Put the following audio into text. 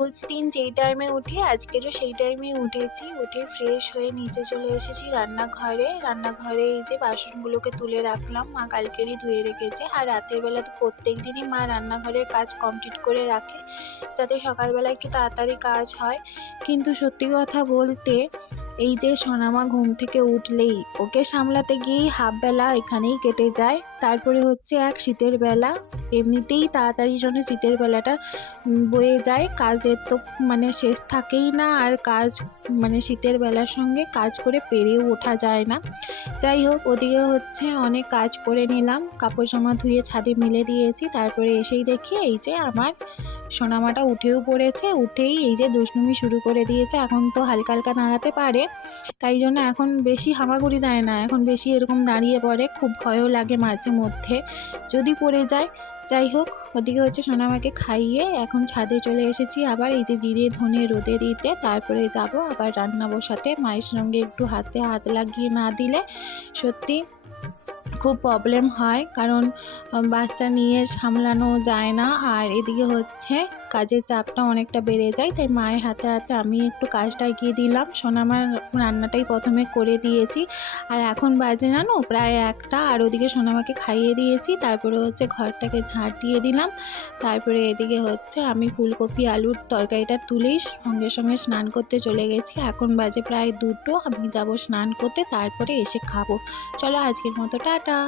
রোজ দিন যেই টাইমে উঠি আজকেরও সেই টাইমেই উঠেছি। উঠে ফ্রেশ হয়ে নিচে চলে এসেছি রান্নাঘরে। রান্নাঘরে এই যে বাসনগুলোকে তুলে রাখলাম, মা কালকেরই ধুয়ে রেখেছে। আর রাতের বেলা তো প্রত্যেকদিনই মা রান্নাঘরের কাজ কমপ্লিট করে রাখে, যাতে সকালবেলা একটু তাড়াতাড়ি কাজ হয়। কিন্তু সত্যি কথা বলতে এই যে সোনামা ঘুম থেকে উঠলেই ওকে সামলাতে গিয়েই হাফ বেলা এখানেই কেটে যায়। তারপরে হচ্ছে এক শীতের বেলা, এমনিতেই তাড়াতাড়ি জন্য শীতের বেলাটা বয়ে যায়, কাজের তো মানে শেষ থাকেই না। আর কাজ মানে শীতের বেলার সঙ্গে কাজ করে পেরেও ওঠা যায় না। যাই হোক, ওদিকে হচ্ছে অনেক কাজ করে নিলাম, কাপড় জামা ধুয়ে ছাদে মেলে দিয়েছি। তারপরে এসেই দেখি এই যে আমার সোনামাটা উঠেও পড়েছে। উঠেই এই যে দুষ্টুমি শুরু করে দিয়েছে। এখন তো হালকা হালকা নাড়াতে পারে, তাই জন্য এখন বেশি হামাগুড়ি দেয় না, এখন বেশি এরকম দাঁড়িয়ে পড়ে। খুব ভয়ও লাগে মাঝে মধ্যে যদি পড়ে যায়। যাই হোক, ওদিকে হচ্ছে সোনামাকে খাইয়ে এখন ছাদে চলে এসেছি আবার এই যে জিরে ধনে রোদে দিতে। তারপরে যাব আবার রান্না বসাতে। মায়ের সঙ্গে একটু হাতে হাত লাগিয়ে না দিলে সত্যি খুব প্রবলেম হয়, কারণ বাচ্চা নিয়ে সামলানো যায় না। আর এদিকে হচ্ছে কাজের চাপটা অনেকটা বেড়ে যায়, তাই মায়ের হাতে হাতে আমি একটু কাজটা এগিয়ে দিলাম। সোনামার রান্নাটাই প্রথমে করে দিয়েছি। আর এখন বাজে জানো প্রায় 1টা। আর ওদিকে সোনামাকে খাইয়ে দিয়েছি, তারপরে হচ্ছে ঘরটাকে ঝাড় দিয়ে দিলাম। তারপরে এদিকে হচ্ছে আমি ফুলকপি আলুর তরকারিটা তুলেই সঙ্গে সঙ্গে স্নান করতে চলে গেছি। এখন বাজে প্রায় 2টো, আমি যাব স্নান করতে, তারপরে এসে খাবো। চলো আজকের মতো টাটা।